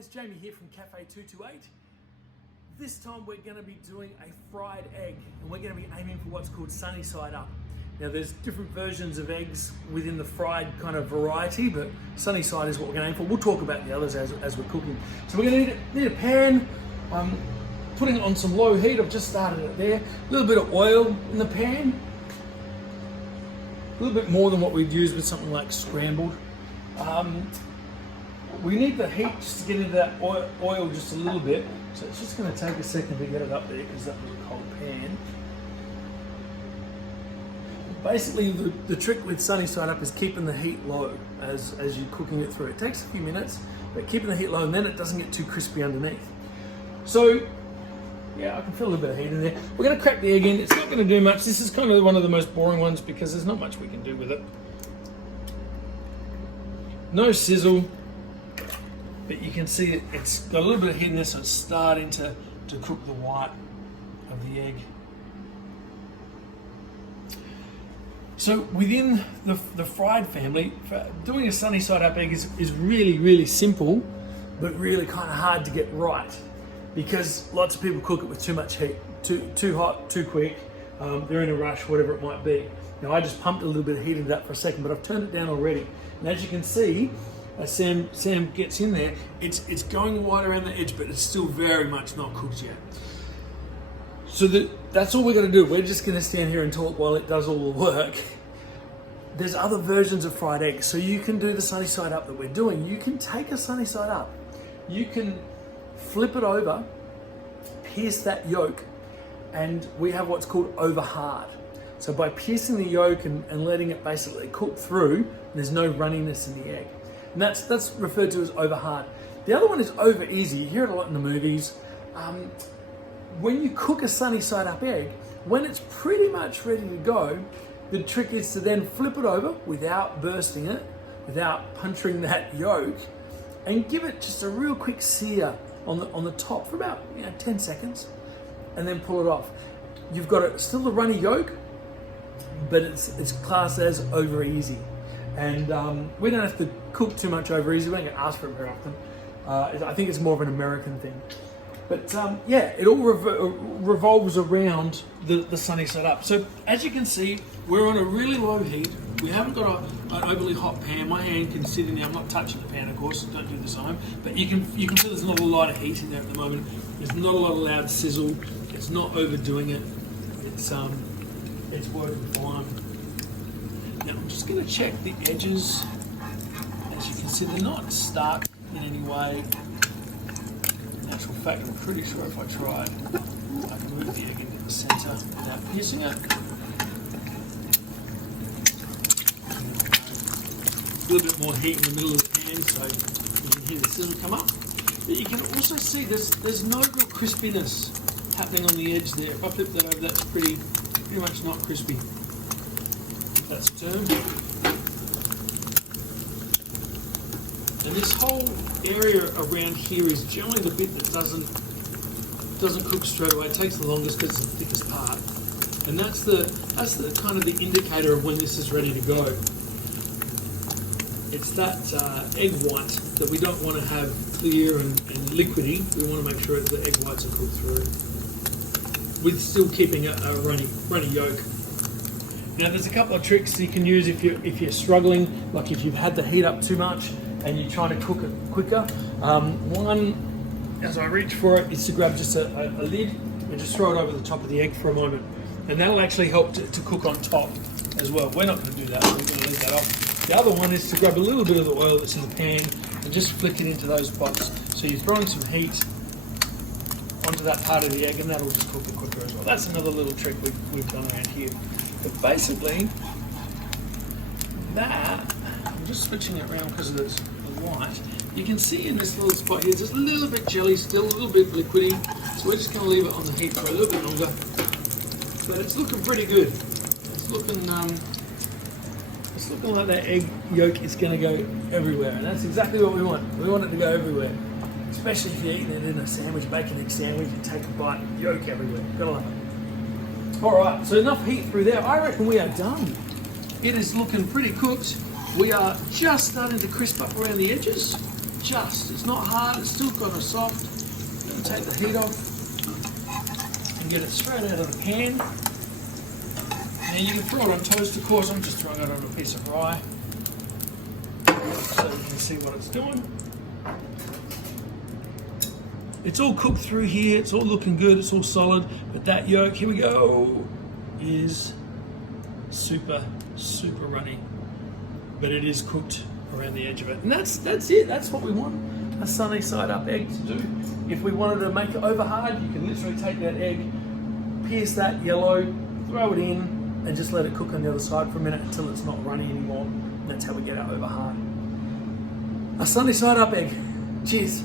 guys, Jamie here from Cafe 228. This time we're going to be doing a fried egg and we're going to be aiming for what's called sunny side up. Now there's different versions of eggs within the fried kind of variety, but sunny side is what we're going to aim for. We'll talk about the others as we're cooking. So we're going to need a pan, putting it on some low heat. I've just started it there. A little bit of oil in the pan, a little bit more than what we'd use with something like scrambled. We need the heat just to get into that oil just a little bit. So it's just going to take a second to get it up there because that was a cold pan. Basically, the trick with sunny side up is keeping the heat low as you're cooking it through. It takes a few minutes, but keeping the heat low, and then it doesn't get too crispy underneath. So, yeah, I can feel a little bit of heat in there. We're going to crack the egg in. It's not going to do much. This is kind of one of the most boring ones because there's not much we can do with it. No sizzle. But you can see it's got a little bit of heat in there, so it's starting to cook the white of the egg. So within the fried family, doing a sunny side up egg is really, really simple, but really kind of hard to get right because lots of people cook it with too much heat, too hot, too quick. They're in a rush, whatever it might be. Now I just pumped a little bit of heat into that for a second, but I've turned it down already. And as you can see, as Sam gets in there, it's going white around the edge, but it's still very much not cooked yet. So that's all we're going to do. We're just going to stand here and talk while it does all the work. There's other versions of fried eggs, so you can do the sunny side up that we're doing. You can take a sunny side up, you can flip it over, pierce that yolk, and we have what's called over hard. So by piercing the yolk and letting it basically cook through, there's no runniness in the egg. And that's referred to as over hard. The other one is over easy. You hear it a lot in the movies. When you cook a sunny side up egg, when it's pretty much ready to go, the trick is to then flip it over without bursting it, without puncturing that yolk, and give it just a real quick sear on the top for about 10 seconds, and then pull it off. You've got still the runny yolk, but it's classed as over easy. And we don't have to cook too much over easy. We don't get asked for it very often. I think it's more of an American thing. But yeah, it all revolves around the sunny side up. So as you can see, we're on a really low heat. We haven't got an overly hot pan. My hand can sit in there. I'm not touching the pan, of course. Don't do this at home. But you can feel there's not a lot of heat in there at the moment. There's not a lot of loud sizzle. It's not overdoing it. It's working fine. Now I'm just going to check the edges. As you can see, they're not stark in any way. In actual fact, I'm pretty sure if I tried, I can move the egg into the centre without piercing it. A little bit more heat in the middle of the pan, so you can hear the sizzle come up. But you can also see there's no real crispiness happening on the edge there. If I flip that over, that's pretty much not crispy. That's turned. And this whole area around here is generally the bit that doesn't cook straight away. It takes the longest because it's the thickest part. And that's the kind of the indicator of when this is ready to go. It's that egg white that we don't want to have clear and liquidy. We want to make sure the egg whites are cooked through, with still keeping a runny yolk. Now there's a couple of tricks you can use if you're struggling, like if you've had the heat up too much and you're trying to cook it quicker. One, as I reach for it, is to grab just a lid and just throw it over the top of the egg for a moment. And that'll actually help to cook on top as well. We're not going to do that, we're going to leave that off. The other one is to grab a little bit of the oil that's in the pan and just flick it into those spots. So you're throwing some heat onto that part of the egg and that'll just cook it quicker as well. That's another little trick we've done around here. But basically, that, I'm just switching it around because of the white, you can see in this little spot here, there's a little bit jelly still, a little bit liquidy, so we're just going to leave it on the heat for a little bit longer. But it's looking pretty good. It's looking like that egg yolk is going to go everywhere, and that's exactly what we want. We want it to go everywhere, especially if you're eating it in a sandwich, bacon egg sandwich, and take a bite, yolk everywhere. Gotta love it. Alright, so enough heat through there. I reckon we are done. It is looking pretty cooked. We are just starting to crisp up around the edges. it's not hard, it's still kind of soft. I'm going to take the heat off and get it straight out of the pan. Now you can throw it on toast, of course. I'm just throwing it on a piece of rye so you can see what it's doing. It's all cooked through here, it's all looking good, it's all solid, but that yolk, here we go, is super, super runny. But it is cooked around the edge of it. And that's it, that's what we want a sunny side up egg to do. If we wanted to make it over hard, you can literally take that egg, pierce that yellow, throw it in, and just let it cook on the other side for a minute until it's not runny anymore. And that's how we get our over hard. A sunny side up egg. Cheers.